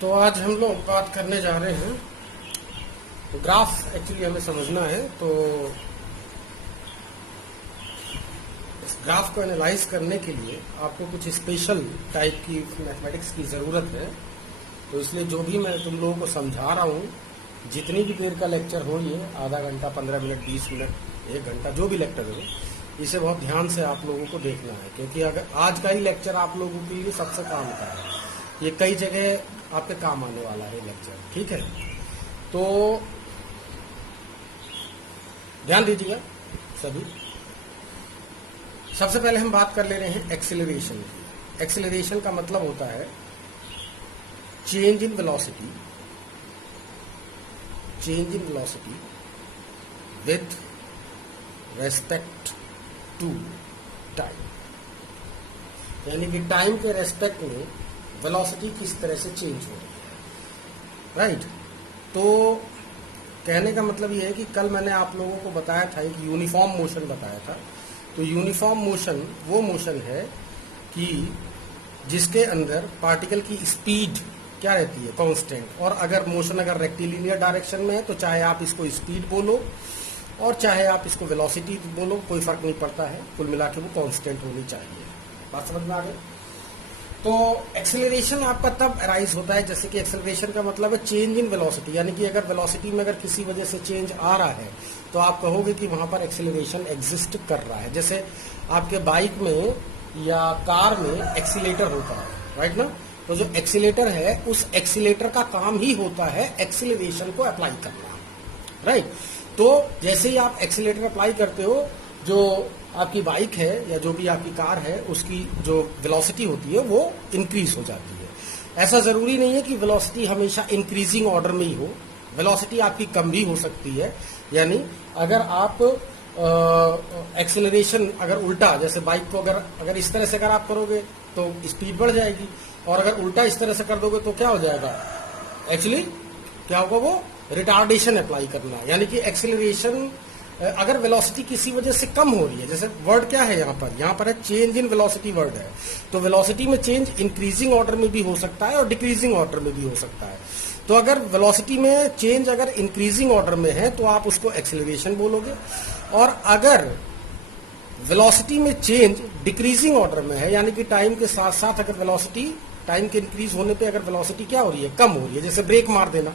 तो आज हम लोग बात करने जा रहे हैं ग्राफ। एक्चुअली हमें समझना है, तो इस ग्राफ को एनालाइज करने के लिए आपको कुछ स्पेशल टाइप की मैथमेटिक्स की ज़रूरत है। तो इसलिए जो भी मैं तुम लोगों को समझा रहा हूँ, जितनी भी देर का लेक्चर हो, ये आधा घंटा, 15 मिनट, 20 मिनट, 1 घंटा, जो भी लेक्चर हो, इसे बहुत ध्यान से आप लोगों को देखना है, क्योंकि अगर आज का ही लेक्चर आप लोगों के लिए सबसे काम का है। ये कई जगह आपके काम आने वाला है लेक्चर, ठीक है? तो ध्यान दीजिएगा सभी। सबसे पहले हम बात कर ले रहे हैं एक्सेलरेशन की। एक्सेलरेशन का मतलब होता है change in velocity, change in velocity with respect to time, यानी कि टाइम के रेस्पेक्ट में वेलोसिटी किस तरह से चेंज हो रही है, राइट? तो कहने का मतलब ये है कि कल मैंने आप लोगों को बताया था, एक यूनिफॉर्म मोशन बताया था। तो यूनिफॉर्म मोशन वो मोशन है कि जिसके अंदर पार्टिकल की स्पीड क्या रहती है, कांस्टेंट। और अगर मोशन अगर रेक्टिलिनियर डायरेक्शन में है तो चाहे आप इसको स्पीड बोलो और चाहे आप इसको वेलोसिटी बोलो, कोई फर्क नहीं पड़ता है, कुल मिला के वो कांस्टेंट होनी चाहिए। बात समझ में आ गई? तो एक्सेलरेशन आपका तब अराइज होता है, जैसे कि एक्सेलरेशन का मतलब है चेंज इन वेलोसिटी, यानी कि अगर वेलोसिटी में अगर किसी वजह से चेंज आ रहा है तो आप कहोगे कि वहां पर एक्सेलरेशन एग्जिस्ट कर रहा है। जैसे आपके बाइक में या कार में एक्सीलेटर होता है, राइट ना? तो जो एक्सीलेटर है, उस एक्सीलेटर का काम ही होता है एक्सेलरेशन को अप्लाई करना, राइट? तो जैसे ही आप एक्सीलेटर अप्लाई करते हो, जो आपकी बाइक है या जो भी आपकी कार है, उसकी जो वेलोसिटी होती है वो इंक्रीज हो जाती है। ऐसा जरूरी नहीं है कि वेलोसिटी हमेशा इंक्रीजिंग ऑर्डर में ही हो, वेलोसिटी आपकी कम भी हो सकती है। यानी अगर आप एक्सेलरेशन अगर उल्टा, जैसे बाइक को अगर इस तरह से अगर आप करोगे तो स्पीड बढ़ जाएगी, और अगर उल्टा इस तरह से कर दोगे तो क्या हो जाएगा? एक्चुअली क्या होगा? वो रिटार्डेशन अप्लाई करना, यानी कि एक्सेलरेशन अगर वेलोसिटी किसी वजह से कम हो रही है, जैसे वर्ड क्या है यहाँ पर है चेंज इन वेलोसिटी वर्ड है। तो वेलोसिटी में चेंज इंक्रीजिंग ऑर्डर में भी हो सकता है और डिक्रीजिंग ऑर्डर में भी हो सकता है। तो अगर वेलोसिटी में चेंज अगर इंक्रीजिंग ऑर्डर में है तो आप उसको एक्सेलरेशन बोलोगे, और अगर वेलोसिटी में चेंज डिक्रीजिंग ऑर्डर में है, यानी कि टाइम के साथ साथ अगर वेलोसिटी, टाइम के इंक्रीज होने पे अगर वेलोसिटी क्या हो रही है, कम हो रही है, जैसे ब्रेक मार देना,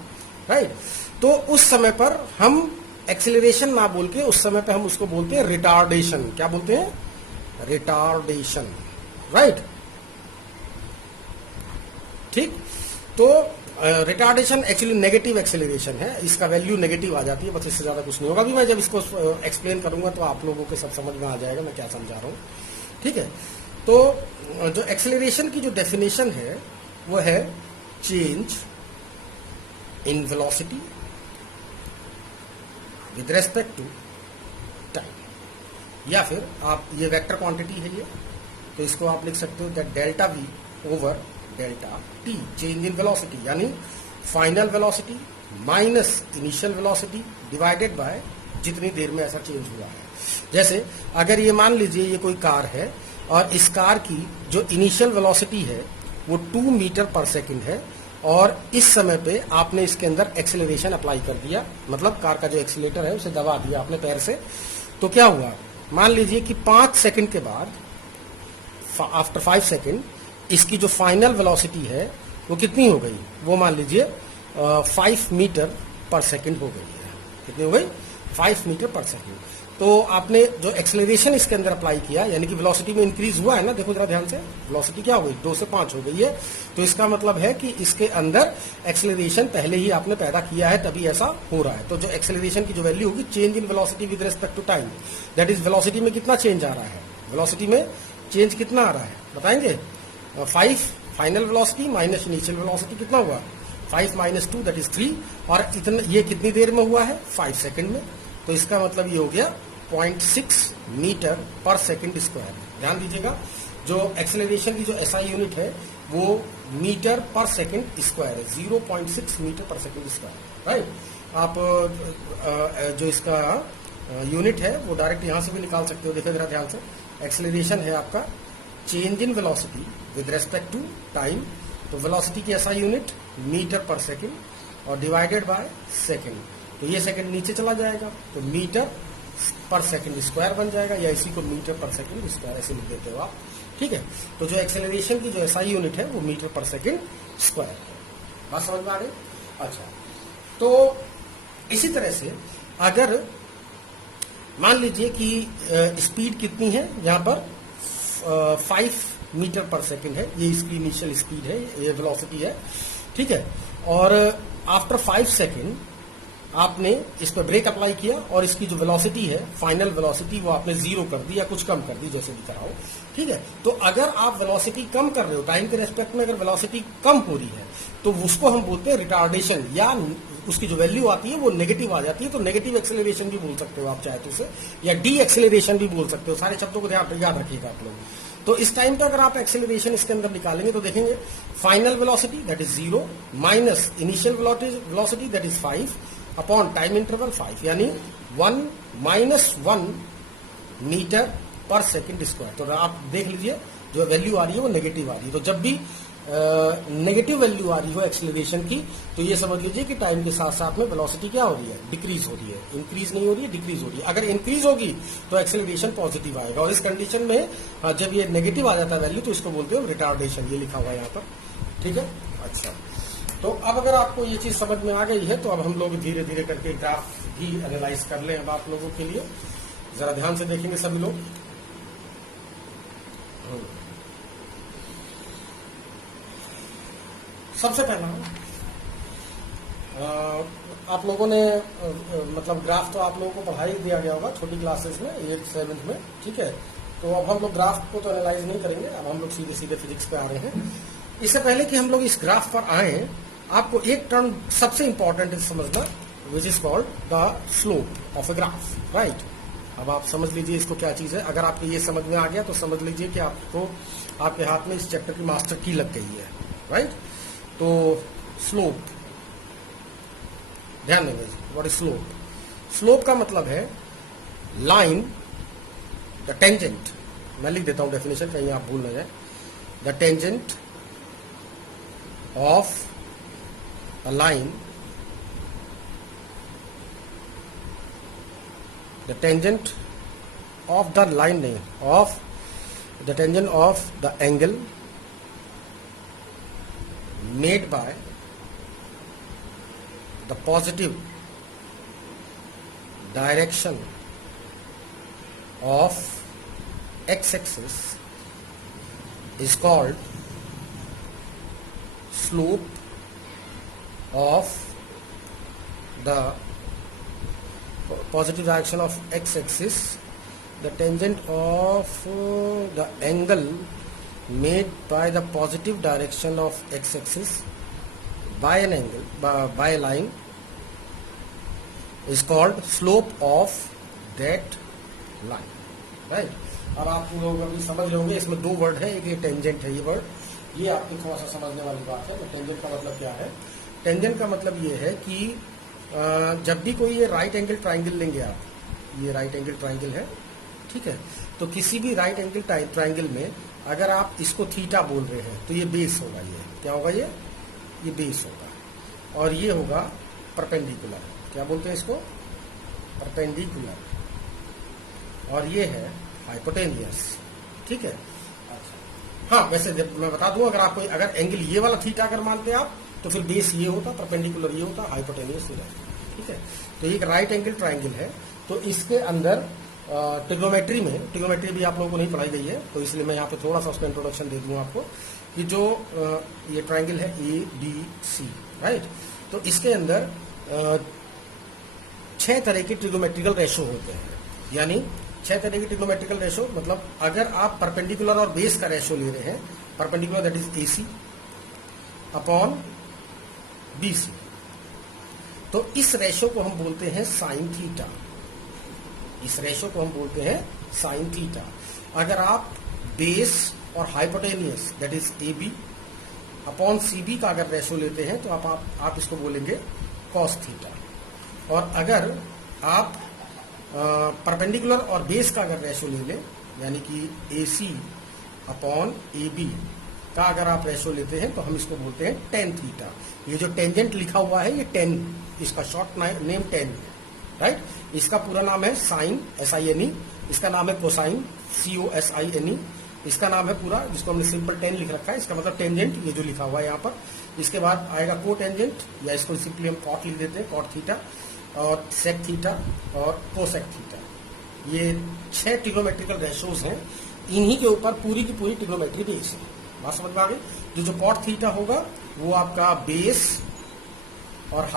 राइट? तो उस समय पर हम एक्सेलरेशन ना बोल के उस समय पे हम उसको बोलते हैं रिटार्डेशन। क्या बोलते हैं? Retardation, right? ठीक। तो रिटार्डेशन एक्चुअली नेगेटिव एक्सेलरेशन है, इसका वैल्यू नेगेटिव आ जाती है, बस इससे ज्यादा कुछ नहीं होगा। अभी मैं जब इसको एक्सप्लेन करूंगा तो आप लोगों को सब समझ में आ जाएगा मैं क्या समझा रहा हूं, ठीक है? तो जो एक्सेलरेशन की जो डेफिनेशन है वो है change in velocity with respect to time, या फिर आप ये वेक्टर क्वांटिटी है ये, तो इसको आप लिख सकते हो that delta V over delta T, change in velocity, यानी final velocity minus initial velocity divided by जितनी देर में ऐसा चेंज हुआ है। जैसे अगर ये मान लीजिए ये कोई कार है और इस कार की जो इनिशियल वेलोसिटी है वो 2 मीटर पर सेकेंड है, और इस समय पे आपने इसके अंदर एक्सेलरेशन अप्लाई कर दिया, मतलब कार का जो एक्सीलेटर है उसे दबा दिया आपने पैर से। तो क्या हुआ? मान लीजिए कि 5 सेकंड के बाद, आफ्टर 5 सेकंड, इसकी जो फाइनल वेलोसिटी है वो कितनी हो गई? वो मान लीजिए 5 मीटर पर सेकंड हो गई है। कितनी हो गई? 5 मीटर पर सेकंड। तो आपने जो एक्सेलरेशन इसके अंदर अप्लाई किया, यानी कि वेलोसिटी में इंक्रीज हुआ है ना, देखो जरा ध्यान से, वेलोसिटी क्या हो गई? 2 से 5 हो गई है। तो इसका मतलब है कि इसके अंदर एक्सेलरेशन पहले ही आपने पैदा किया है, तभी ऐसा हो रहा है। तो जो एक्सेलरेशन की जो वैल्यू होगी, change in velocity with respect to time, that is velocity में कितना चेंज आ रहा है, वेलोसिटी में चेंज कितना आ रहा है बताएंगे? 5 final velocity minus initial velocity कितना हुआ? 5 माइनस 2 दैट इज 3, और इतना ये कितनी देर में हुआ है? 5 सेकंड में। तो इसका मतलब ये हो गया 0.6 मीटर पर सेकंड स्क्वायर। ध्यान दीजिएगा, जो एक्सेलरेशन की जो एसआई यूनिट है वो मीटर पर सेकंड स्क्वायर है, 0.6 metre per second square, right? आप जो इसका यूनिट है वो डायरेक्ट यहां से भी निकाल सकते हो। देखो जरा ध्यान से, एक्सेलरेशन है आपका change in velocity with respect to time तो वेलोसिटी की SI unit metre per second और डिवाइडेड बाय सेकंड, तो ये सेकंड नीचे चला जाएगा तो मीटर पर सेकंड स्क्वायर बन जाएगा, या इसी को मीटर पर सेकंड स्क्वायर ऐसे लिख देते हो आप, ठीक है। तो जो एक्सेलरेशन की जो एसआई यूनिट है वो मीटर पर सेकंड स्क्वायर है। बात समझ में आ रही? अच्छा, तो इसी तरह से अगर मान लीजिए कि स्पीड कितनी है, यहाँ पर 5 मीटर पर सेकंड है, ये इसकी इनिशियल स्पीड है, ये वेलोसिटी है, ठीक है। और आफ्टर 5 सेकंड आपने इस पर ब्रेक अप्लाई किया और इसकी जो वेलोसिटी है, फाइनल वेलोसिटी, वो आपने 0 कर दी या कुछ कम कर दी, जैसे भी कराओ, ठीक है। तो अगर आप वेलोसिटी कम कर रहे हो, टाइम के रेस्पेक्ट में अगर वेलोसिटी कम हो रही है, तो उसको हम बोलते हैं रिटार्डेशन, या उसकी जो वैल्यू आती है वो नेगेटिव आ जाती है, तो नेगेटिव एक्सेलरेशन भी बोल सकते हो आप चाहे तो उसे, या डी एक्सेलरेशन भी बोल सकते हो। सारे शब्दों को याद रखिएगा आप लोग। तो इस टाइम पे अगर आप एक्सेलरेशन इसके अंदर निकालेंगे तो देखेंगे final velocity that is 0 minus initial velocity that is 5 upon time interval 5, यानी 1 minus 1 metre per second square. तो आप देख लीजिए जो वैल्यू आ रही है वो नेगेटिव आ रही है। तो जब भी नेगेटिव वैल्यू आ रही हो एक्सेलरेशन की, तो ये समझ लीजिए कि टाइम के साथ साथ में वेलोसिटी क्या हो रही है, डिक्रीज हो रही है, इंक्रीज नहीं हो रही है, डिक्रीज हो रही है। अगर इंक्रीज होगी तो एक्सेलरेशन पॉजिटिव आएगा, और इस कंडीशन में जब ये नेगेटिव आ जाता है वैल्यू, तो इसको बोलते हैं रिटार्डेशन, ये लिखा हुआ है यहाँ पर, ठीक है। अच्छा, तो अब अगर आपको ये चीज समझ में आ गई है, तो अब हम लोग धीरे धीरे करके ग्राफ भी एनालाइज कर लें। अब आप लोगों के लिए जरा ध्यान से देखेंगे सभी लोग। सबसे पहला आप लोगों ने मतलब ग्राफ तो आप लोगों को पढ़ाई दिया गया होगा छोटी क्लासेस में, 8th 7th में, ठीक है। तो अब हम लोग ग्राफ को तो एनालाइज नहीं करेंगे, अब हम लोग सीधे सीधे फिजिक्स पे आ रहे हैं। इससे पहले कि हम लोग इस ग्राफ पर आए, आपको एक टर्म सबसे इंपॉर्टेंट समझना, which is called the slope of a graph, right. अब आप समझ लीजिए इसको क्या चीज है। अगर आपको ये समझ में आ गया तो समझ लीजिए कि आपको आपके हाथ में इस चैप्टर की मास्टर की लग गई है, राइट। तो स्लोप, ध्यान देंगे, व्हाट इज स्लोप? स्लोप का मतलब है लाइन, द टेंजेंट, मैं लिख देता हूं डेफिनेशन कहीं आप भूल ना जाए, the tangent of a line, the tangent of the line of the tangent of the angle made by the positive direction of x-axis is called slope of the positive direction of x-axis, the tangent of the angle made by the positive direction of x-axis by an angle, by a line, is called slope of that line, right? अब आप लोग अभी समझ लोगे, इसमें 2 word है, एक ये टेंजेंट है, ये वर्ड, ये आपको थोड़ा सा समझने वाली बात है। तो टेंजेंट का मतलब क्या है? टेंजेंट का मतलब ये है कि जब भी कोई ये राइट एंगल ट्राइंगल लेंगे आप, ये राइट एंगल ट्राइंगल है, ठीक है, तो किसी भी राइट एंगल ट्राइंगल में अगर आप इसको थीटा बोल रहे हैं तो ये बेस होगा, ये क्या होगा, ये बेस होगा, और ये होगा परपेंडिकुलर, क्या बोलते हैं इसको, परपेंडिकुलर, और ये है हाइपोटेनियस, ठीक है। हाँ, वैसे जब मैं बता दूं, अगर आपको अगर एंगल ये वाला थीटा अगर मानते हैं आप, तो फिर बेस ये होता, परपेंडिकुलर ये होता, हाइपोटेनियस ये रहता, ठीक है। तो ये एक राइट एंगल ट्राइंगल है। तो इसके अंदर ट्रिग्नोमेट्री में, ट्रिग्नोमेट्री भी आप लोगों को नहीं पढ़ाई गई है, तो इसलिए मैं यहाँ पे थोड़ा सा उसका इंट्रोडक्शन दे दूंगा आपको, कि जो ये ट्राइंगल है ABC, राइट। तो इसके अंदर 6 तरह के ट्रिग्नोमेट्रिकल रेशो होते हैं, यानी 6 तरह के ट्रिग्नोमेट्रिकल रेशो, मतलब अगर आप परपेंडिकुलर और बेस का रेशो ले रहे हैं, perpendicular that is AC upon BC, तो इस रेशो को हम बोलते हैं साइन थीटा, इस रेशो को हम बोलते हैं साइन थीटा। अगर आप बेस और hypotenuse that is AB upon CB का अगर रेशो लेते हैं, तो आप इसको बोलेंगे कॉस थीटा। और अगर आप परपेंडिकुलर और बेस का अगर रेशो ले लें, यानी कि AC अपॉन AB का अगर आप रेशो लेते हैं तो हम इसको बोलते हैं टेन थीटा। ये जो टेंजेंट लिखा हुआ है ये टेन, इसका शॉर्ट नेम टेन, राइट। इसका पूरा नाम है साइन, SINE, इसका नाम है कोसाइन, COSINE, इसका नाम है पूरा, जिसको हमने सिंपल टेन लिख रखा है, इसका मतलब टेंजेंट, ये जो लिखा हुआ है यहाँ पर। इसके बाद आएगा को टेंजेंट, या इसको सिंपली हम कॉट लिख देते हैं, कॉट थीटा, और सेक थीटा और कोसेक थीटा। ये 6 ट्रिग्नोमेट्रिकल रेशोज हैं, इन्हीं के ऊपर पूरी की पूरी ट्रिग्नोमेट्री बेस है। बात समझ में आ गई। जो कॉट थीटा होगा वो आपका बेस और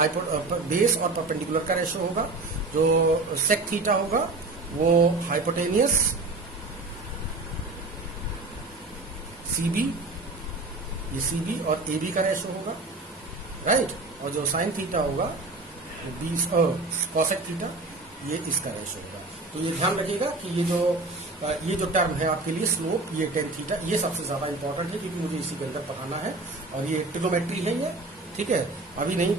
बेस और परपेंडिकुलर का रेशो होगा। जो सेक थीटा होगा वो हाइपोटेनियस CB, ये CB और AB का रेशो होगा, राइट। और जो साइन थीटा होगा वो कॉसेक थीटा, ये इसका रेशो होगा। तो ये ध्यान रखिएगा कि ये जो टर्म है आपके लिए स्लोप, ये टेन थीटा, ये सबसे ज्यादा इंपॉर्टेंट है क्योंकि मुझे इसी के अंदर पढ़ाना है, और ये ट्रिग्नोमेट्री है ये, ठीक है। अभी नहीं,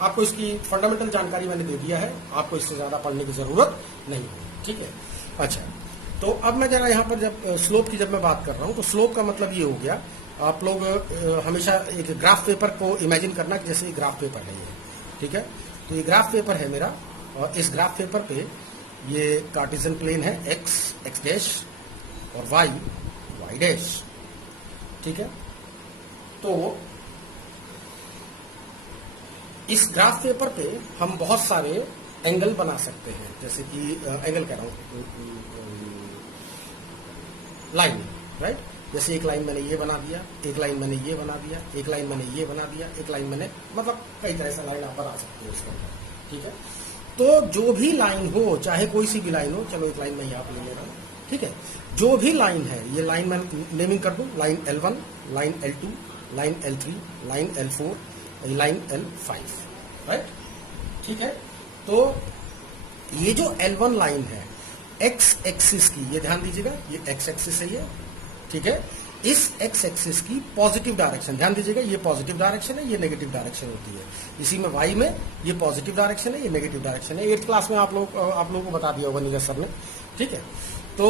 आपको इसकी फंडामेंटल जानकारी मैंने दे दिया है, आपको इससे ज्यादा पढ़ने की जरूरत नहीं है, ठीक है। अच्छा, तो अब मैं जरा यहाँ पर जब स्लोप की जब मैं बात कर रहा हूँ तो स्लोप का मतलब ये हो गया, आप लोग हमेशा एक ग्राफ पेपर को इमेजिन करना कि जैसे ग्राफ पेपर है ये, ठीक है। तो ये ग्राफ पेपर है मेरा, और इस ग्राफ पेपर पे ये कार्टेशियन प्लेन है x डैश और y डैश, ठीक है। तो इस ग्राफ पेपर पे हम बहुत सारे एंगल बना सकते हैं, जैसे कि एंगल कह रहा हूं, लाइन, राइट। जैसे एक लाइन मैंने ये बना दिया, एक लाइन मैंने ये बना दिया, एक लाइन मैंने ये बना दिया, एक लाइन मैंने, मतलब कई तरह से लाइन आप बना सकते हो इसके अंदर, ठीक है। तो जो भी लाइन हो, चाहे कोई सी भी लाइन हो, चलो एक लाइन मैं यहाँ पे ले रहा हूँ, ठीक है। जो भी लाइन है, ये लाइन मैं नेमिंग कर दूं, line L1, line L2, line L3, line L4, line L5, right, ठीक है। तो ये जो L1 लाइन है x एक्सिस की, ये ध्यान दीजिएगा, ये x एक्सिस है ये, ठीक है। इस x एक्सिस की पॉजिटिव डायरेक्शन, ध्यान दीजिएगा, ये पॉजिटिव डायरेक्शन है, ये नेगेटिव डायरेक्शन होती है। इसी में y में ये पॉजिटिव डायरेक्शन है, ये नेगेटिव डायरेक्शन है। 8th क्लास में आप लोगों को बता दिया होगा नीरज सर ने, ठीक है। तो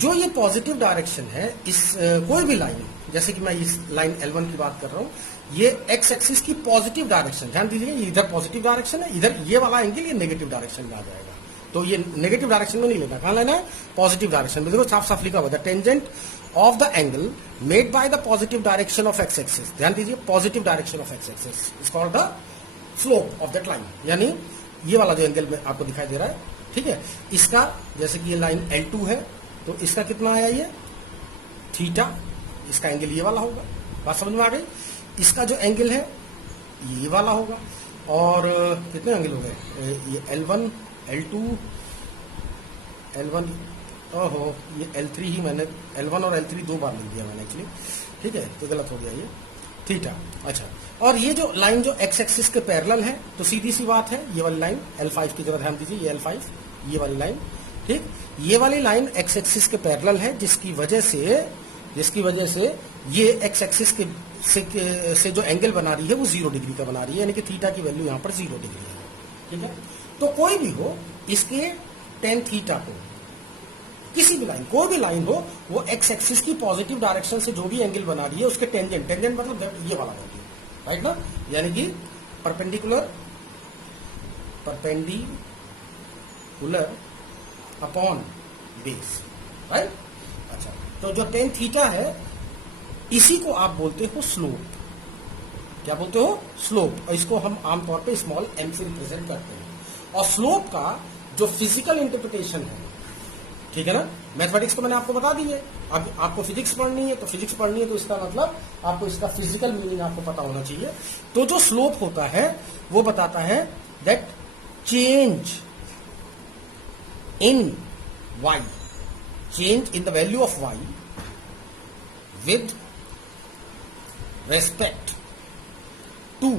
जो ये पॉजिटिव डायरेक्शन है, इस कोई भी लाइन, जैसे कि मैं इस लाइन L1 की बात कर रहा हूं, ये x एक्सिस की पॉजिटिव डायरेक्शन, ध्यान दीजिएगा, ये इधर पॉजिटिव डायरेक्शन है, इधर ये वाला एंगल ये नेगेटिव डायरेक्शन में आ जाएगा। तो ये नेगेटिव डायरेक्शन में नहीं लेना, कहां लेना है, पॉजिटिव डायरेक्शन में। देखो साफ साफ लिखा हुआ है, the tangent of the angle made by the positive direction of x axis, ध्यान दीजिए, positive direction of x axis is called the slope of that line. यानी ये वाला जो एंगल में आपको दिखाई दे रहा है, ठीक है, इसका, जैसे कि ये लाइन L2 है, तो इसका कितना आया ये थीटा, इसका एंगल ये वाला होगा। बात समझ में आ गई। इसका जो एंगल है ये वाला होगा, और कितने एंगल हो गए, ये L1, L2, L1, ओहो, ये L3 ही मैंने, L1 और L3 दो बार लिख दिया मैंने एक्चुअली, ठीक है, तो गलत हो गया ये थीटा। अच्छा, और ये जो लाइन जो x एक्सिस के पैरेलल है, तो सीधी सी बात है, ये वाली लाइन L5 की जगह ध्यान दीजिए, ये L5, ये वाली लाइन, ठीक, ये वाली लाइन x एक्सिस के पैरेलल है, जिसकी वजह से ये x एक्सिस से जो एंगल बना रही है वो 0 डिग्री का बना रही है, यानी कि थीटा की वैल्यू यहाँ पर 0 डिग्री है, ठीक है। तो कोई भी हो, इसके टेन थीटा को, किसी भी लाइन, कोई भी लाइन हो, वो x एक्सिस की पॉजिटिव डायरेक्शन से जो भी एंगल बना रही है उसके टेंजेंट मतलब ये वाला वैल्यू, राइट ना, यानी कि परपेंडिकुलर अपॉन बेस, राइट। अच्छा, तो जो टेन थीटा है इसी को आप बोलते हो स्लोप। क्या बोलते हो, स्लोप। और इसको हम आमतौर पे स्मॉल m से रिप्रेजेंट करते हैं। और स्लोप का जो फिजिकल इंटरप्रिटेशन है, ठीक है ना, मैथमेटिक्स तो मैंने आपको बता दी है, अब आपको फिजिक्स पढ़नी है, तो इसका मतलब आपको इसका फिजिकल मीनिंग आपको पता होना चाहिए। तो जो स्लोप होता है वो बताता है that change in y, change in the value of y with respect to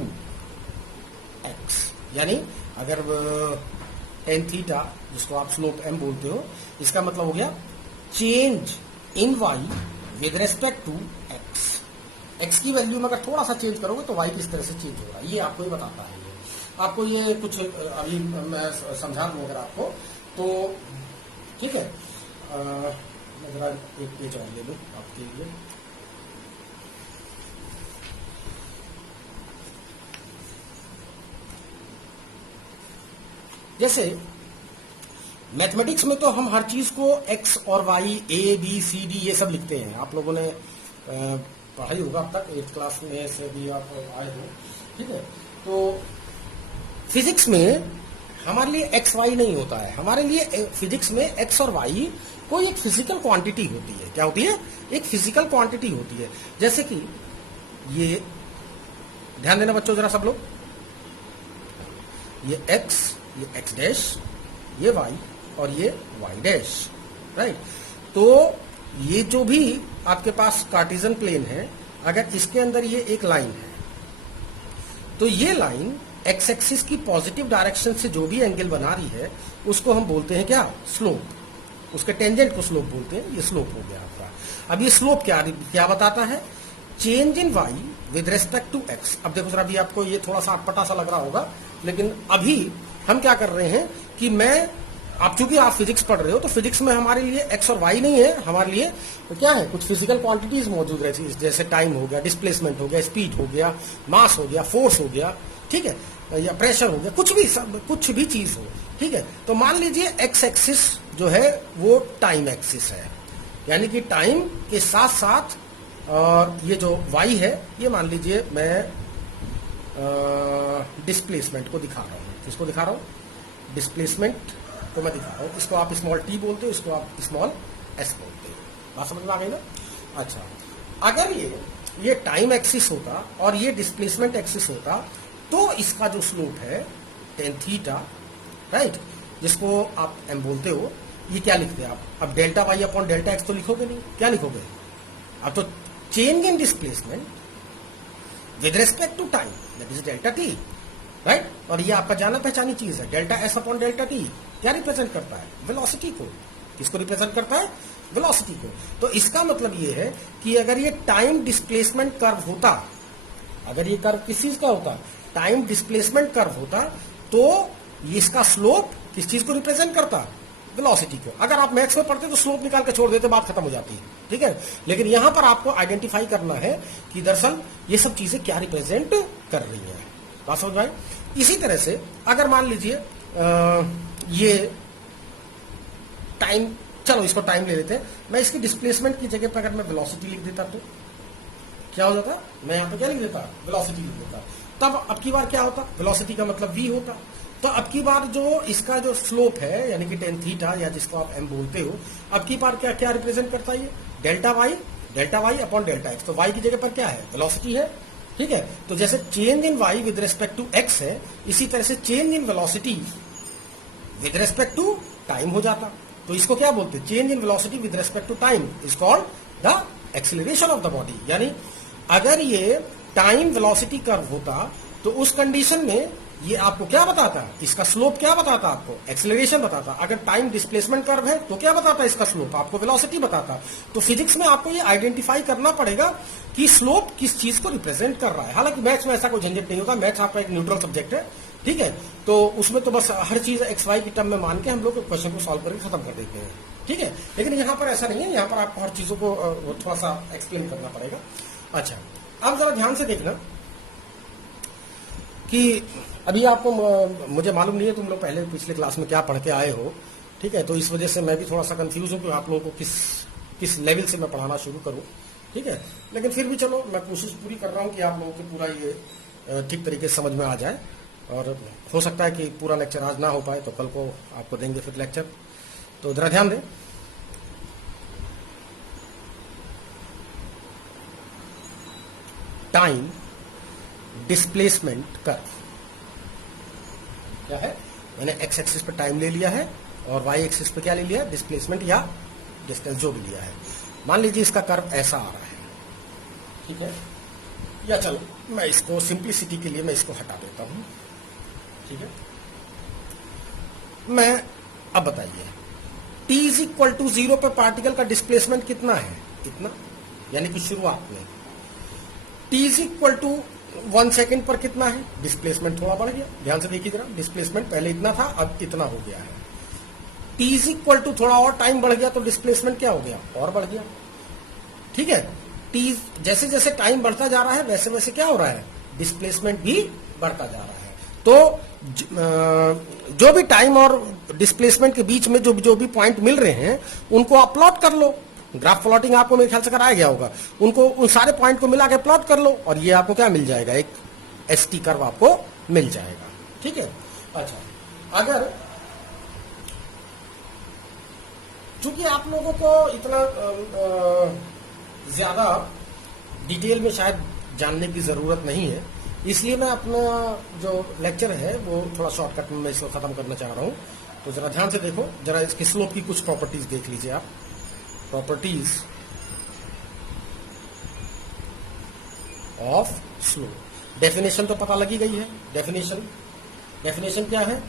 x। यानी अगर टेन थीटा, जिसको आप स्लोप m बोलते हो, इसका मतलब हो गया change in y with respect to x। x की वैल्यू में अगर थोड़ा सा चेंज करोगे तो y किस तरह से चेंज हो रहा है, ये आपको ही बताता है। आपको ये कुछ अभी मैं समझा दूं अगर आपको, तो ठीक है। मैं जरा एक पेज और ले लूं आपके लिए। जैसे मैथमेटिक्स में तो हम हर चीज को एक्स और Y, A B C D ये सब लिखते हैं। आप लोगों ने पढ़ाई होगा अब तक, 8th क्लास में से भी आप आए हो, ठीक है। तो फिजिक्स में हमारे लिए एक्स वाई नहीं होता है। हमारे लिए फिजिक्स में एक्स और वाई कोई एक फिजिकल क्वांटिटी होती है। क्या होती है? एक फिजिकल क्वांटिटी होती है। जैसे कि ये, ध्यान देना बच्चों जरा सब लोग, ये एक्स डैश, ये वाई और ये वाई डैश, राइट। तो ये जो भी आपके पास कार्टेशियन प्लेन है, अगर इसके अंदर ये एक लाइन है तो ये लाइन एक्स एक्सिस की पॉजिटिव डायरेक्शन से जो भी एंगल बना रही है उसको हम बोलते हैं क्या? स्लोप। उसके टेंजेंट को स्लोप बोलते हैं। ये स्लोप हो गया आपका। अब ये स्लोप क्या बताता है? Change in Y with respect to X. अब देखो सर, अभी आपको ये थोड़ा सा अटपटा सा लग रहा होगा, लेकिन अभी हम क्या कर रहे हैं कि आप चूंकि आप फिजिक्स पढ़ रहे हो तो फिजिक्स में हमारे लिए एक्स और वाई नहीं है, हमारे लिए तो क्या है? कुछ फिजिकल क्वांटिटीज मौजूद रहती है, जैसे टाइम हो गया, डिस्प्लेसमेंट हो गया, स्पीड हो गया, मास हो गया, फोर्स हो गया, ठीक है, या प्रेशर हो गया, कुछ भी चीज हो, ठीक है। तो मान लीजिए एक्स एक्सिस जो है वो टाइम एक्सिस है, यानी कि टाइम के साथ साथ और ये जो वाई है ये मान लीजिए मैं डिस्प्लेसमेंट को दिखा रहा हूँ। किसको दिखा रहा हूँ? डिस्प्लेसमेंट को मैं दिखा रहा हूँ। इसको आप स्मॉल टी बोलते हो, इसको आप स्मॉल एस बोलते हो। बात समझ में आ गई ना? अच्छा, अगर ये टाइम एक्सिस होता और ये डिस्प्लेसमेंट एक्सिस होता तो इसका जो स्लोप है टेन थीटा, राइट, जिसको आप एम बोलते हो, ये क्या लिखते हैं आप? अब delta Y upon delta X तो लिखोगे नहीं। क्या लिखोगे? अब तो change in displacement with respect to time, that is delta T, right. और ये आपका जाना पहचानी चीज है। Delta S upon delta T क्या रिप्रेजेंट करता है? वेलोसिटी को। किसको रिप्रेजेंट करता है? वेलोसिटी को। तो इसका मतलब ये है कि अगर ये टाइम डिस्प्लेसमेंट कर्व होता, अगर ये कर्व किस चीज का होता? टाइम डिस्प्लेसमेंट कर्व होता, तो इसका स्लोप किस चीज को रिप्रेजेंट करता? वेलोसिटी को। अगर आप मैथ्स में पढ़ते तो स्लोप निकाल के छोड़ देते, बात खत्म हो जाती है, ठीक है। लेकिन यहां पर आपको आइडेंटिफाई करना है कि दरअसल ये सब चीजें क्या रिप्रेजेंट कर रही है। बात समझ में आई? इसी तरह से अगर मान लीजिए ये टाइम, चलो इसको टाइम ले लेते हैं, मैं इसकी डिस्प्लेसमेंट की जगह पर अगर मैं वेलोसिटी लिख देता तो क्या हो जाता? मैं यहां पे क्या लिख देता? वेलोसिटी लिख देता। तब अब की बार क्या होता? वेलोसिटी का मतलब v होता। तो अब की बार जो इसका जो स्लोप है, यानी कि टेन थीटा या जिसको आप m बोलते हो, अब की बार क्या क्या रिप्रेजेंट करता है? ये delta Y upon delta X. तो y की जगह पर क्या है? वेलोसिटी है, ठीक है। तो जैसे change in y with respect to x है, इसी तरह से change in velocity with respect to time हो जाता। तो इसको क्या बोलते हैं? Change in velocity with respect to time is called the acceleration of the body. यानी अगर ये टाइम वेलोसिटी कर्व होता तो उस कंडीशन में ये आपको क्या बताता? इसका स्लोप क्या बताता? आपको एक्सीलरेशन बताता। अगर टाइम डिस्प्लेसमेंट कर्व है तो क्या बताता? इसका स्लोप आपको वेलोसिटी बताता। तो फिजिक्स में आपको ये आइडेंटिफाई करना पड़ेगा कि स्लोप किस चीज को रिप्रेजेंट कर रहा है। हालांकि मैथ्स में ऐसा कोई झंझट नहीं होता, मैथ्स आपका एक न्यूट्रल सब्जेक्ट है, ठीक है। तो उसमें तो बस हर चीज एक्स वाई की टर्म में मान के हम लोग क्वेश्चन को सॉल्व करके खत्म कर देते हैं, ठीक है। लेकिन यहाँ पर ऐसा नहीं है, यहाँ पर आपको हर चीजों को थोड़ा सा एक्सप्लेन करना पड़ेगा। अच्छा, अब जरा ध्यान से देखना कि अभी आपको, मुझे मालूम नहीं है तुम लोग पहले पिछले क्लास में क्या पढ़ के आए हो, ठीक है। तो इस वजह से मैं भी थोड़ा सा कंफ्यूज हूं कि आप लोगों को किस लेवल से मैं पढ़ाना शुरू करूं, ठीक है। लेकिन फिर भी चलो, मैं कोशिश पूरी कर रहा हूं कि आप लोगों को पूरा ये ठीक तरीके से समझ में आ जाए। और हो सकता है कि पूरा लेक्चर आज ना हो पाए तो कल को आपको देंगे फिर लेक्चर। तो जरा ध्यान दें। टाइम डिस्प्लेसमेंट कर्व क्या है? मैंने एक्स एक्सिस पे टाइम ले लिया है और वाई एक्सिस पे क्या ले लिया? डिस्प्लेसमेंट या डिस्टेंस जो भी लिया है। मान लीजिए इसका कर्व ऐसा आ रहा है, ठीक है। या चलो मैं इसको सिंप्लिसिटी के लिए मैं इसको हटा देता हूं, ठीक है। मैं अब बताइए, t इज इक्वल टू 0 पे पार्टिकल का डिस्प्लेसमेंट कितना है? इतना, यानी कि शुरुआत में t is equal to 1 second पर कितना है? डिस्प्लेसमेंट थोड़ा बढ़ गया। ध्यान से देखिए जरा, डिस्प्लेसमेंट पहले इतना था, अब इतना हो गया है। t इज इक्वल टू थोड़ा और टाइम बढ़ गया तो डिस्प्लेसमेंट क्या हो गया? और बढ़ गया, ठीक है। t जैसे जैसे टाइम बढ़ता जा रहा है वैसे वैसे क्या हो रहा है? डिस्प्लेसमेंट भी बढ़ता जा रहा है। तो जो भी टाइम और डिस्प्लेसमेंट के बीच में जो भी पॉइंट मिल रहे हैं उनको आप प्लॉट कर लो। ग्राफ प्लॉटिंग आपको मेरे ख्याल से कराया गया होगा। उनको उन सारे पॉइंट को मिला के प्लॉट कर लो और ये आपको क्या मिल जाएगा, एक एसटी कर्व आपको मिल जाएगा। ठीक है। अच्छा, अगर चूंकि आप लोगों को इतना ज्यादा डिटेल में शायद जानने की जरूरत नहीं है, इसलिए मैं अपना जो लेक्चर है वो थोड़ा शॉर्टकट में मैं इसको खत्म करना चाह रहा हूं। तो जरा ध्यान से देखो, जरा इसकी स्लोप की कुछ प्रॉपर्टीज देख लीजिए आप। Properties of slope. डेफिनेशन तो पता लगी गई है। डेफिनेशन क्या है,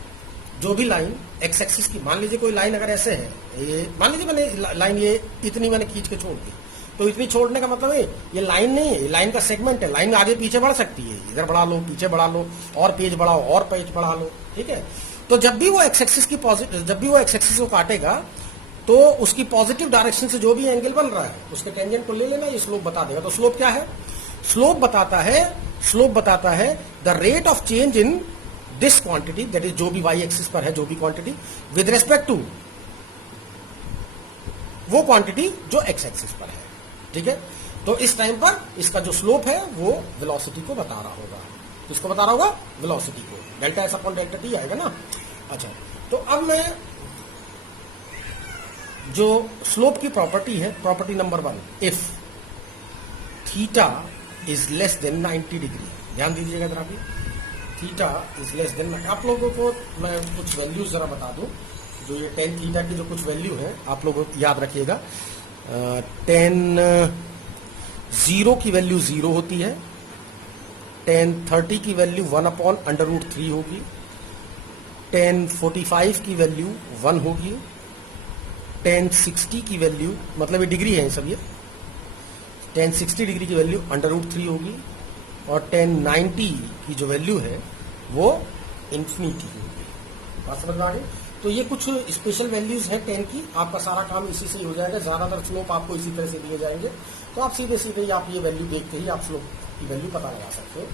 जो भी लाइन एक्स एक्सिस की, मान लीजिए कोई लाइन अगर ऐसे है, ये मान लीजिए मैंने लाइन ये इतनी मैंने खींच के छोड़ दी, तो इतनी छोड़ने का मतलब है ये लाइन नहीं है, ये लाइन का सेगमेंट है। लाइन आगे पीछे बढ़ सकती है, इधर बढ़ा लो, पीछे बढ़ा लो, और पेज बढ़ाओ, और पेज बढ़ा लो। ठीक है। तो जब भी वो एक्स एक्सिस को काटेगा तो उसकी पॉजिटिव डायरेक्शन से जो भी एंगल बन रहा है उसके टेंजेंट को ले लेना, ये स्लोप बता देगा। तो स्लोप क्या है, स्लोप बताता है the rate of change in this quantity, that is जो भी वाई एक्सिस पर है जो भी क्वांटिटी, विद रेस्पेक्ट टू वो क्वांटिटी जो एक्स एक्सिस पर है। ठीक है। तो इस टाइम पर इसका जो स्लोप है वो वेलोसिटी को बता रहा होगा। किसको बता रहा होगा, वेलोसिटी को। Delta S upon delta T आएगा ना। अच्छा, तो अब मैं जो स्लोप की प्रॉपर्टी है, property number 1, if theta is less than 90 degree, ध्यान दीजिएगा जरा भी, थीटा इज लेस देन, आप लोगों को मैं कुछ वैल्यूज जरा बता दूं, जो ये टेन थीटा की जो कुछ वैल्यू है आप लोग याद रखिएगा। टेन 0 की वैल्यू 0 होती है, टेन 30 की वैल्यू 1/√3 होगी, टेन 45 की वैल्यू 1 होगी, टेन 60 की वैल्यू, मतलब ये डिग्री है सब, ये टेन 60 डिग्री की वैल्यू √3 होगी, और टेन 90 की जो वैल्यू है वो इन्फिनिटी होगी। बात समझ में आ गई। तो ये कुछ स्पेशल वैल्यूज है टेन की, आपका सारा काम इसी से ही हो जाएगा। ज्यादातर स्लोप आपको इसी तरह से दिए जाएंगे, तो आप सीधे सीधे आप ये वैल्यू देख के ही आप स्लोप की वैल्यू पता लगा सकते हो।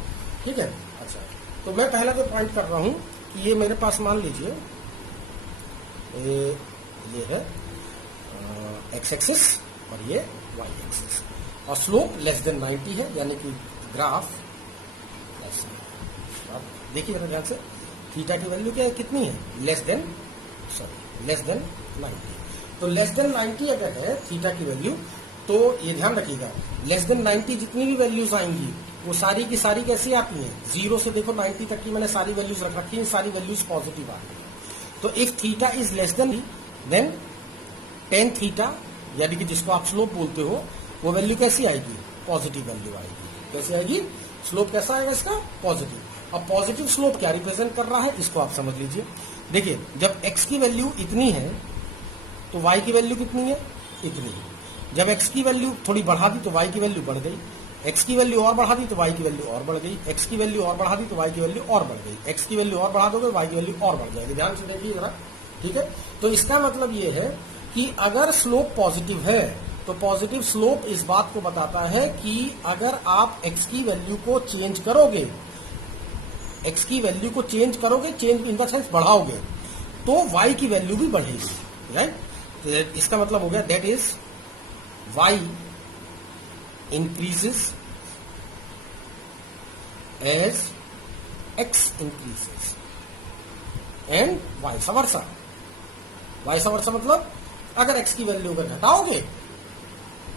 ठीक है। अच्छा, तो मैं पहला जो पॉइंट कर रहा हूं कि ये मेरे पास मान लीजिए ये है एक्स एक्सिस और ये वाई एक्सिस, और स्लोप लेस देन 90 है, यानी कि ग्राफ देखिए जरा ध्यान से, थीटा की वैल्यू क्या है, कितनी है, लेस देन 90। तो लेस देन 90 अगर है थीटा की वैल्यू, तो ये ध्यान रखिएगा, लेस देन 90 जितनी भी वैल्यूज आएंगी वो सारी की सारी कैसी आती हैं, 0 से देखो 90 तक की मैंने सारी वैल्यूज रख रखी हैं, सारी वैल्यूज पॉजिटिव आती हैं। तो if theta is less then tan theta, यानी कि जिसको आप स्लोप बोलते हो, वो वैल्यू कैसी आएगी, पॉजिटिव वैल्यू आएगी। कैसे आएगी, स्लोप कैसा आएगा इसका, पॉजिटिव। अब पॉजिटिव स्लोप क्या रिप्रेजेंट कर रहा है, इसको आप समझ लीजिए। देखिए, जब x की वैल्यू इतनी है तो y की वैल्यू कितनी है, इतनी है। जब x की वैल्यू थोड़ी बढ़ा दी तो y की वैल्यू बढ़ गई, x की वैल्यू और बढ़ा दी तो y की वैल्यू और बढ़ गई, x की वैल्यू और बढ़ा दी तो y की वैल्यू और बढ़ गई, x की वैल्यू और बढ़ा दोगे y की वैल्यू और बढ़ जाएगी। ध्यान से देखिए जरा। ठीक है। तो इसका मतलब ये है कि अगर स्लोप पॉजिटिव है तो पॉजिटिव स्लोप इस बात को बताता है कि अगर आप x की वैल्यू को चेंज करोगे, x की वैल्यू को चेंज करोगे, चेंज इन द सेंस बढ़ाओगे, तो y की वैल्यू भी बढ़ेगी। राइट। तो इसका मतलब हो गया that is y increases as x increases and vice versa. Vice versa मतलब अगर x की वैल्यू अगर घटाओगे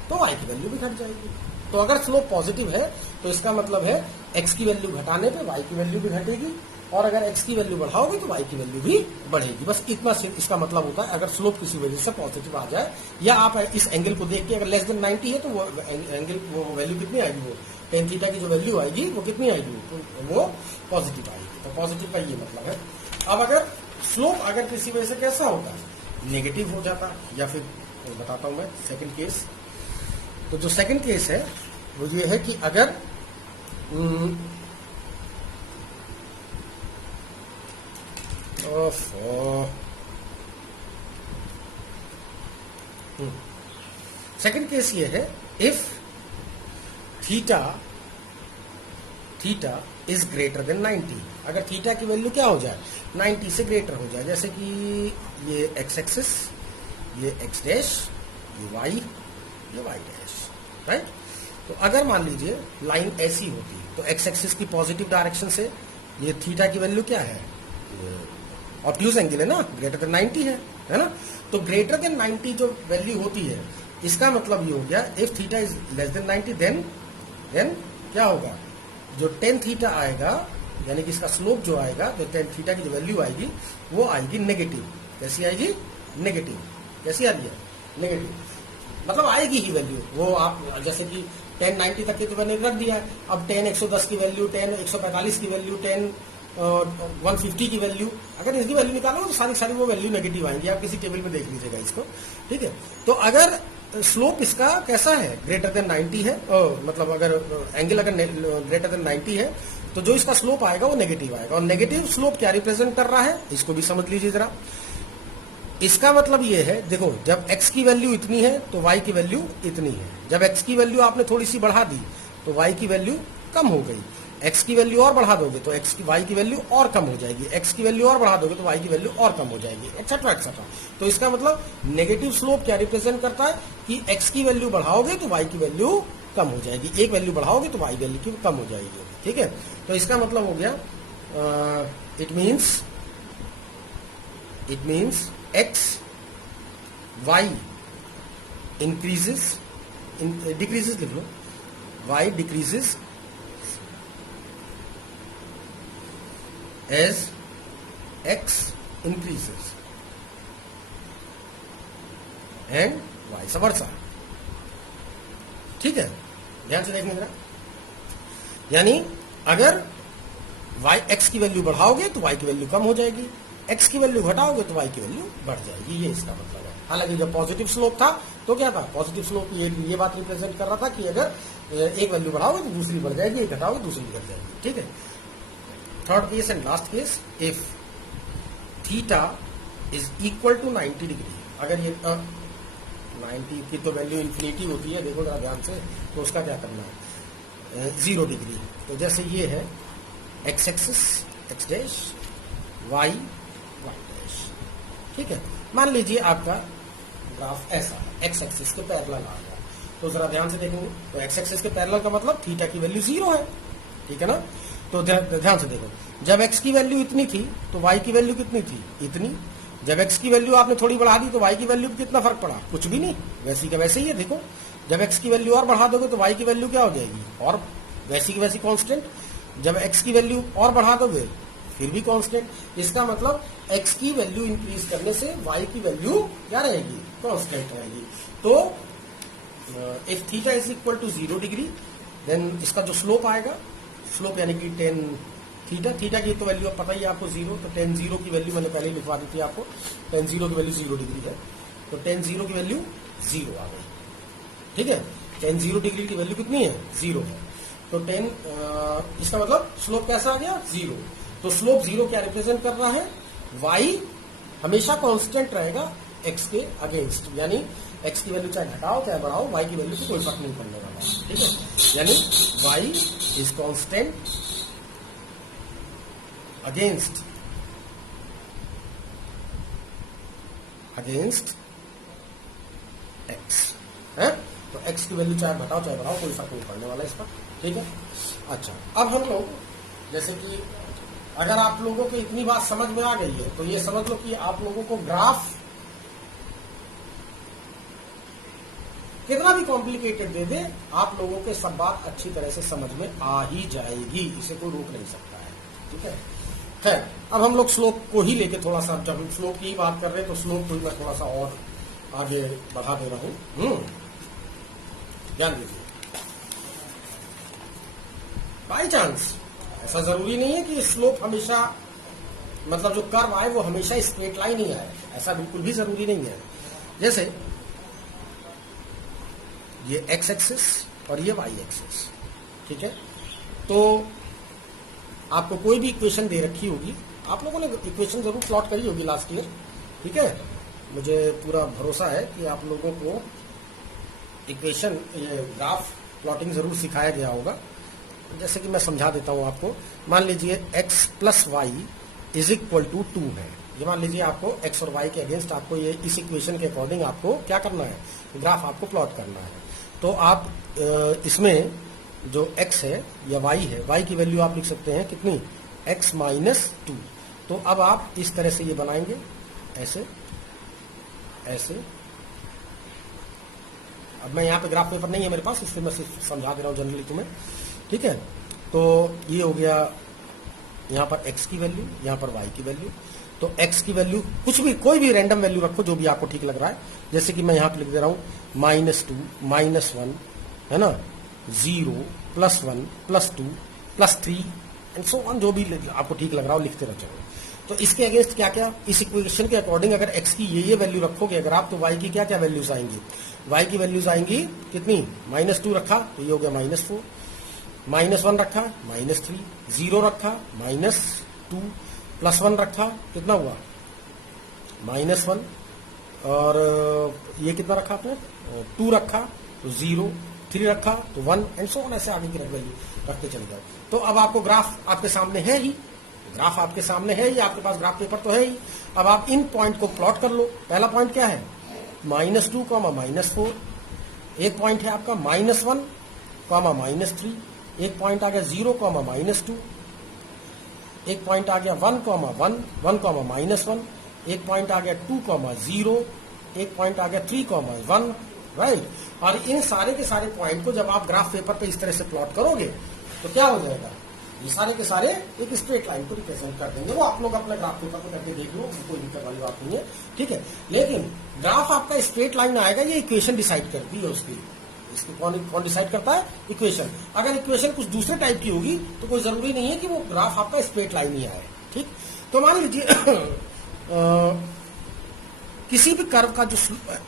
तो y की वैल्यू भी घट जाएगी। तो अगर स्लोप पॉजिटिव है तो इसका मतलब है x की वैल्यू घटाने पे y की वैल्यू भी घटेगी, और अगर x की वैल्यू बढ़ाओगे तो y की वैल्यू भी बढ़ेगी। बस इतना इसका मतलब होता है। अगर स्लोप किसी वजह से पॉजिटिव आ जाए, या आप इस एंगल को देख के अगर लेस देन 90 है तो वो एंगल वो वैल्यू कितनी आएगी, वो टेन थीटा की जो वैल्यू आएगी वो कितनी आएगी, तो वो पॉजिटिव आएगी। तो पॉजिटिव का ये मतलब है। अब अगर स्लोप अगर किसी वजह से कैसा होता है, नेगेटिव हो जाता, या फिर बताता हूं मैं सेकंड केस। तो जो सेकंड केस है वो ये है कि अगर सेकंड केस ये है, if theta theta is greater than 90, अगर थीटा की वैल्यू क्या हो जाए 90 से ग्रेटर हो जाए, जैसे कि ये एक्स एक्सिस, ये एक्स डैश, ये वाई डैश, राइट। तो अगर मान लीजिए लाइन ऐसी होती तो एक्स एक्सिस की पॉजिटिव डायरेक्शन से ये थीटा की वैल्यू क्या है, ऑब्ट्यूज एंगल है ना, ग्रेटर देन 90 है ना। तो ग्रेटर देन 90 जो वैल्यू होती है, इसका मतलब ये हो गया if theta is less than 90 then क्या होगा, जो टेन थीटा आएगा, यानी कि इसका स्लोप जो आएगा, जो टेन थीटा की जो वैल्यू आएगी वो आएगी नेगेटिव। कैसी आएगी, नेगेटिव। कैसी आ रही है, नेगेटिव, मतलब आएगी ही वैल्यू वो। आप जैसे कि 10 90 तक की तो मैंने रख दिया है, अब 10 110 की वैल्यू, 10 145 की वैल्यू, 10 150 की वैल्यू, अगर इसकी वैल्यू निकालो तो सारी वो वैल्यू नेगेटिव आएंगी। आप किसी टेबल में देख लीजिएगा इसको, ठीक है। तो अगर स्लोप इसका कैसा है, ग्रेटर देन 90 है, मतलब अगर एंगल अगर ग्रेटर देन 90 है तो जो इसका स्लोप आएगा वो नेगेटिव आएगा। और नेगेटिव स्लोप क्या रिप्रेजेंट कर रहा है, इसको भी समझ लीजिए जरा। इसका मतलब ये है, देखो जब x की वैल्यू इतनी है तो y की वैल्यू इतनी है, जब x की वैल्यू आपने थोड़ी सी बढ़ा दी तो y की वैल्यू कम हो गई, x की वैल्यू और बढ़ा दोगे तो y की वैल्यू और कम हो जाएगी, x की वैल्यू और बढ़ा दोगे तो y की वैल्यू और कम हो जाएगी, एक्सेट्रा एक्सेट्रा। तो इसका मतलब नेगेटिव स्लोप क्या रिप्रेजेंट करता है कि x की वैल्यू बढ़ाओगे तो y की वैल्यू कम हो जाएगी, एक वैल्यू बढ़ाओगे तो y वैल्यू की कम हो जाएगी, ठीक है। तो इसका मतलब हो गया it means x y decreases लिख लो, y decreases as x increases and vice versa, ठीक है। ध्यान से देखने जरा, यानी अगर y x की वैल्यू बढ़ाओगे तो y की वैल्यू कम हो जाएगी, x की वैल्यू घटाओगे तो y की वैल्यू बढ़ जाएगी, ये इसका मतलब है। हालांकि जब पॉजिटिव स्लोप था तो क्या था, पॉजिटिव स्लोप ये बात रिप्रेजेंट कर रहा था कि अगर एक वैल्यू बढ़ाओगे तो दूसरी बढ़ जाएगी, एक घटाओगे दूसरी घट जाएगी, ठीक है। Third case and last case, if theta is equal to 90 degree, अगर ये 90 की तो वैल्यू इन्फिनिटी होती है, देखो जरा ध्यान से, तो उसका क्या करना है 0 डिग्री। तो जैसे ये है X axis X dash, Y dash, ठीक है। मान लीजिए आपका ग्राफ ऐसा है, एक्स एक्सिस के पैरेलल आ गया, तो जरा ध्यान से देखेंगे तो एक्स एक्सिस के पैरेलल का मतलब थीटा की वैल्यू 0 है, ठीक है ना। तो ध्यान से देखो, जब x की वैल्यू इतनी थी तो y की वैल्यू कितनी थी, इतनी। जब x की वैल्यू आपने थोड़ी बढ़ा दी तो y की वैल्यू कितना फर्क पड़ा, कुछ भी नहीं, वैसी का वैसे ही है। देखो जब x की वैल्यू और बढ़ा दोगे तो y की वैल्यू क्या हो जाएगी, और वैसी की वैसी कांस्टेंट। जब x की वैल्यू और बढ़ा दोगे फिर भी कांस्टेंट। इसका मतलब x की वैल्यू इंक्रीज करने से y की वैल्यू क्या रहेगी, कांस्टेंट रहेगी। तो if theta is equal to 0 degree then इसका जो स्लोप आएगा, स्लोप यानी कि 10 थीटा की तो वैल्यू पता ही है आपको 0, तो 10 0 की वैल्यू मैंने पहले ही लिखवा दी थी आपको, 10 0 की वैल्यू 0 डिग्री है, तो 10 0 की वैल्यू 0 आ गई, ठीक है। 10 0 डिग्री की वैल्यू कितनी है, 0 है। तो 10 इसका मतलब स्लोप कैसा आ गया, 0। तो स्लोप 0 क्या रिप्रेजेंट कर रहा है, y हमेशा कांस्टेंट रहेगा x के अगेंस्ट, यानी x की वैल्यू चाहे घटाओ चाहे बढ़ाओ, y की वैल्यू से कोई फर्क नहीं पड़ने वाला, ठीक है। यानी y is constant against x है। तो x की वैल्यू चाहे घटाओ चाहे बढ़ाओ कोई फर्क नहीं पड़ने वाला इस पर, ठीक है। अच्छा, अब हम लोग जैसे कि अगर आप लोगों को इतनी बात समझ में आ गई है तो ये समझ लो कि आप लोगों को ग्राफ कितना भी कॉम्प्लिकेटेड दे दे, आप लोगों के सब बात अच्छी तरह से समझ में आ ही जाएगी, इसे कोई रोक नहीं सकता है, ठीक है। खैर, अब हम लोग स्लोप को ही लेके थोड़ा सा, जब हम स्लोप की बात कर रहे हैं तो स्लोप को ही मैं थोड़ा सा और आगे बढ़ा दे रहा हूं। ध्यान दीजिए, बाई चांस ऐसा जरूरी नहीं है कि स्लोप हमेशा, मतलब जो कर्व आए वो हमेशा स्ट्रेट लाइन ही आए, ऐसा बिल्कुल भी जरूरी नहीं है। जैसे ये एक्स एक्सिस और ये वाई एक्सिस, ठीक है। तो आपको कोई भी इक्वेशन दे रखी होगी, आप लोगों ने इक्वेशन जरूर प्लॉट करी होगी लास्ट ईयर, ठीक है। मुझे पूरा भरोसा है कि आप लोगों को इक्वेशन, ये ग्राफ प्लॉटिंग जरूर सिखाया गया होगा। जैसे कि मैं समझा देता हूं आपको। मान लीजिए x plus Y is equal to 2 है। ये मान लीजिए आपको x और y के अगेंस्ट आपको ये इस इक्वेशन के अकॉर्डिंग आपको क्या करना है, ग्राफ आपको प्लॉट करना है। तो आप इसमें जो x है या y है, y की वैल्यू आप लिख सकते हैं कितनी, x माइनस 2। तो अब आप इस तरह से ये बनाएंगे, ऐसे ऐसे। अब मैं यहाँ पे ग्राफ पेपर नहीं है मेरे पास, इसलिए मैं सिर्फ समझा दे रहा हूँ जनरली तुम्हें, ठीक है। तो ये हो गया यहाँ पर x की वैल्यू, यहाँ पर y की वैल्यू। तो x की वैल्यू कुछ भी, कोई भी रैंडम वैल्यू रखो जो भी आपको ठीक लग रहा है। जैसे कि मैं यहाँ पे लिख दे रहा हूँ -2 -1 है ना, 0 +1 +2 +3 एंड सो ऑन, जो भी आपको ठीक लग रहा हो लिखते रह जाओ। तो इसके अगेंस्ट क्या क्या, इस इक्वेशन के अकॉर्डिंग अगर x की ये वैल्यू रखोगे अगर आप, तो y की क्या क्या वैल्यूज आएंगी, y की वैल्यूज आएंगी कितनी, -2 रखा तो ये हो गया -4, -1 रखा -3, 0 रखा -2, +1 रखा कितना हुआ -1, और ये कितना रखा आपने 2 रखा तो 0, 3 रखा तो 1 एंड सो ऑन, ऐसे आगे की वैल्यू रखते चले जाओ। तो अब आपको ग्राफ आपके सामने है ही, ग्राफ आपके सामने है ही, आपके पास ग्राफ पेपर तो है ही। अब आप इन पॉइंट को प्लॉट कर लो। पहला पॉइंट क्या है, -2, -4, एक पॉइंट है आपका -1, -3, एक पॉइंट आ गया 0, -2, एक पॉइंट आ गया 1, 1, 1, एक पॉइंट आ गया 2, 0, एक पॉइंट आ गया 3, 1, राइट। और इन सारे के सारे पॉइंट को जब आप ग्राफ पेपर पे इस तरह से प्लॉट करोगे तो क्या हो जाएगा, ये सारे के सारे एक स्ट्रेट लाइन को रिप्रेजेंट कर देंगे। वो आप लोग अपने ग्राफ पेपर पे करके देख लो, कोई दिक्कत वाली बात नहीं है, ठीक है। लेकिन ग्राफ आपका स्ट्रेट लाइन आएगा, ये इक्वेशन डिसाइड करती है उसकी। इसको कौन डिसाइड करता है, इक्वेशन। अगर इक्वेशन कुछ दूसरे टाइप की होगी तो कोई जरूरी नहीं है कि वो ग्राफ आपका स्ट्रेट लाइन ही आए, ठीक। तो मान लीजिए किसी भी कर्व का जो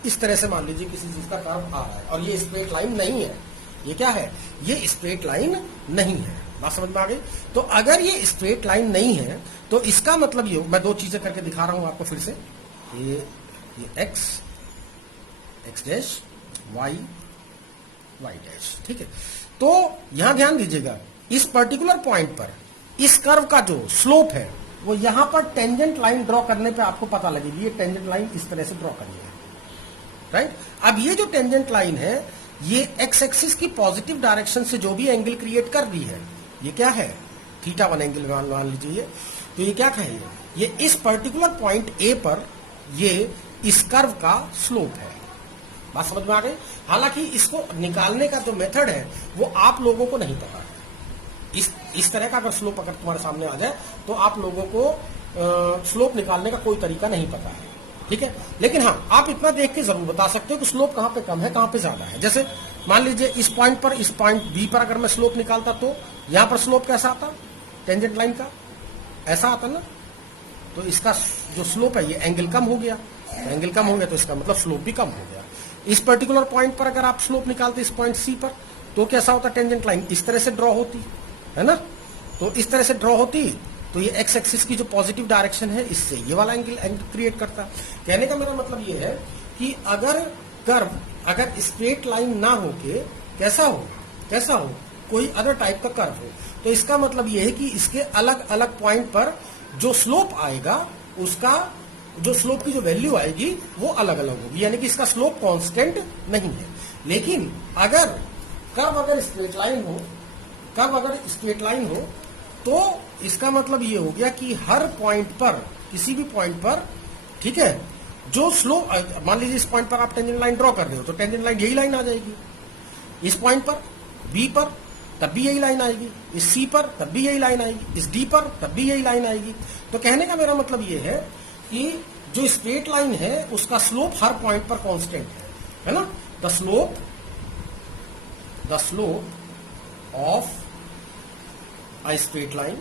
इस तरह से, मान लीजिए किसी चीज का कर्व आ रहा है और ये स्ट्रेट लाइन नहीं है, ये क्या है, ये स्ट्रेट लाइन नहीं है। बात समझ में आ गई। तो अगर ये स्ट्रेट लाइन नहीं है तो इसका मतलब ये, मैं दो चीजें करके दिखा रहा हूं आपको फिर से, ये x डैश y डैश, ठीक है। तो यहां ध्यान दीजिएगा, इस पर्टिकुलर पॉइंट पर इस कर्व का जो स्लोप है वो यहां पर टेंजेंट लाइन ड्रॉ करने पे आपको पता लगेगी। ये टेंजेंट लाइन इस तरह से ड्रॉ करनी है, राइट। अब ये जो टेंजेंट लाइन है ये एक्स एक्सिस की पॉजिटिव डायरेक्शन से जो भी एंगल क्रिएट कर रही है, ये क्या है, θ1 एंगल मान लीजिए। तो ये क्या कहेंगे, ये इस पर्टिकुलर पॉइंट ए पर ये इस कर्व का स्लोप है। बात समझ में आ गई। हालांकि इसको निकालने का जो मेथड है वो आप लोगों को नहीं पता है। इस तरह का अगर स्लोप अगर तुम्हारे सामने आ जाए तो आप लोगों को स्लोप निकालने का कोई तरीका नहीं पता है, ठीक है। लेकिन हाँ, आप इतना देख के जरूर बता सकते हो कि स्लोप कहां पे कम है कहां पे ज्यादा है। जैसे मान लीजिए इस पॉइंट पर, इस पॉइंट बी पर अगर मैं स्लोप निकालता तो यहां पर स्लोप कैसा आता, टेंजेंट लाइन का ऐसा आता ना। तो इसका जो स्लोप है ये एंगल कम हो गया, एंगल कम हो गया तो इसका मतलब स्लोप भी कम हो गया। इस पर्टिकुलर पॉइंट पर अगर आप स्लोप निकालते इस पॉइंट सी पर तो कैसा होता, टेंजेंट लाइन इस तरह से ड्रॉ होती है ना। तो इस तरह से ड्रॉ होती तो ये एक्स एक्सिस की जो पॉजिटिव डायरेक्शन है इससे ये वाला एंगल क्रिएट करता। कहने का मेरा मतलब ये है कि अगर कर्व अगर स्ट्रेट लाइन ना हो के कैसा हो कोई अदर टाइप का कर्व हो, तो इसका मतलब ये है कि इसके अलग अलग पॉइंट पर जो स्लोप आएगा उसका जो स्लोप की जो वैल्यू आएगी वो अलग अलग होगी, यानी कि इसका स्लोप कांस्टेंट नहीं है। लेकिन अगर कर्व अगर स्ट्रेट लाइन हो तो इसका मतलब ये हो गया कि हर पॉइंट पर, किसी भी पॉइंट पर, ठीक है, जो स्लोप, मान लीजिए इस पॉइंट पर आप टेंजेंट लाइन ड्रॉ कर रहे हो तो टेंजेंट लाइन यही लाइन आ जाएगी। इस पॉइंट पर बी पर तब भी यही लाइन आएगी, इस सी पर तब भी यही लाइन आएगी, इस डी पर तब भी यही लाइन आएगी। तो कहने का मेरा मतलब ये है कि जो स्ट्रेट लाइन है उसका स्लोप हर पॉइंट पर कांस्टेंट है ना। The slope of a straight line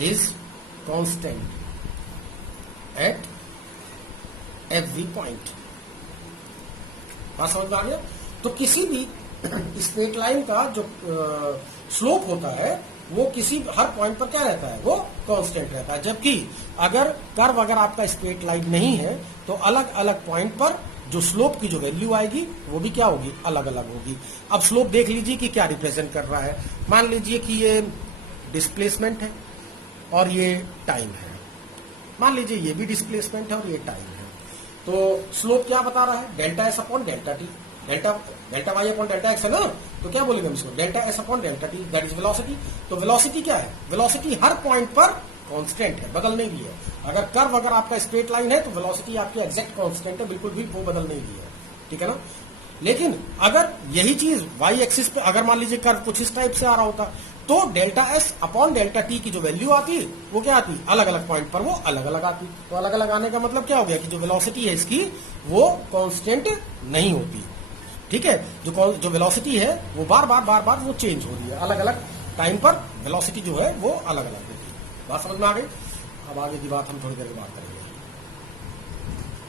is constant at every point। बात समझ में आ गया। तो किसी भी स्ट्रेट लाइन का जो स्लोप होता है वो किसी हर पॉइंट पर क्या रहता है, वो कांस्टेंट रहता है। जबकि अगर कर्व अगर आपका स्ट्रेट लाइन नहीं है तो अलग अलग पॉइंट पर जो स्लोप की जो वैल्यू आएगी वो भी क्या होगी, अलग अलग होगी। अब स्लोप देख लीजिए कि क्या रिप्रेजेंट कर रहा है। मान लीजिए कि ये डिस्प्लेसमेंट है और ये टाइम है, मान लीजिए ये भी डिस्प्लेसमेंट है और ये टाइम है। तो स्लोप क्या बता रहा है, delta S upon delta T, delta Y upon delta X है ना, तो क्या बोलेंगे हम इसको, delta S upon delta T, that is velocity. तो वेलोसिटी क्या है, वेलोसिटी हर पॉइंट पर कांस्टेंट है, बदल नहीं रही है। अगर कर्व अगर आपका स्ट्रेट लाइन है तो वेलोसिटी आपकी एग्जैक्ट कांस्टेंट है, बिल्कुल भी वो बदल नहीं रही है, ठीक है ना। लेकिन अगर यही चीज वाई एक्सिस पे अगर मान लीजिए कर्व कुछ इस टाइप से आ रहा होता तो delta S upon delta T की जो वैल्यू आती वो क्या आती, अलग अलग पॉइंट पर वो अलग अलग आती। तो अलग अलग आने का मतलब क्या हो गया कि जो वेलोसिटी है इसकी वो कांस्टेंट नहीं होती, ठीक है। जो वेलोसिटी है वो बार बार वो चेंज हो रही है, अलग अलग टाइम पर वेलोसिटी जो है वो अलग अलग होती है। बात समझ में आ गई। अब आगे की बात हम थोड़ी देर में बात करेंगे।